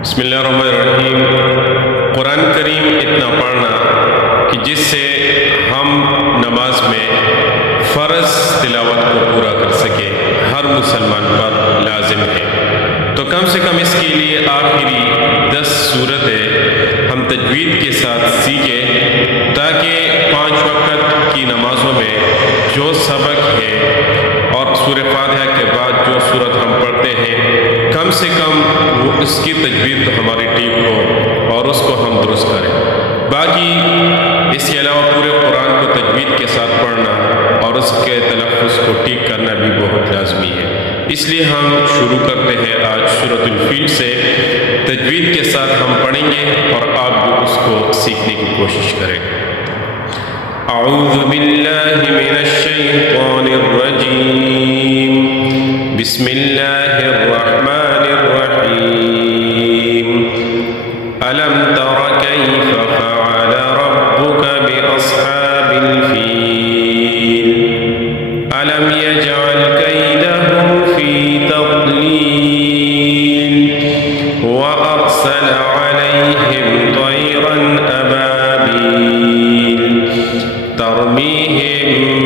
बिस्मिल्लाहिर्रहमानिर्रहीम। कुरान करीम इतना पढ़ना कि जिससे हम नमाज में फ़र्ज़ तिलावत को पूरा कर सके, हर मुसलमान पर लाजिम है। तो कम से कम इसके लिए आखिरी 10 सूरतें हम तजवीद के साथ सीखें, ताकि 5 वक़्त की नमाज़ों में जो सबक है और सूरह फातिहा के बाद जो सूरत हम पढ़ते हैं, कम से कम वो उसकी तजवीद तो हमारी ठीक हो और उसको हम दुरुस्त करें। बाकी इसके अलावा पूरे कुरान को तजवीद के साथ पढ़ना और उसके तलफ़्फ़ुज़ को ठीक करना भी बहुत लाज़मी है। इसलिए हम शुरू करते हैं आज सूरतुल फ़ील से। तजवीद के साथ हम पढ़ेंगे और आप भी उसको सीखने की कोशिश करें। अऊज़ु बिल्लाहि मिनश शैतानिर रजीम। बिस्मिल्लाहिर रहमानिर रहीम। अलम तर कैफ़ फ़अल रब्बुक बिअस्हाबिल फ़ील। अलम यजअल कैदहुम फ़ी तज़लील व अरसल अलैहिम तयरन अबाबील तरमीहिम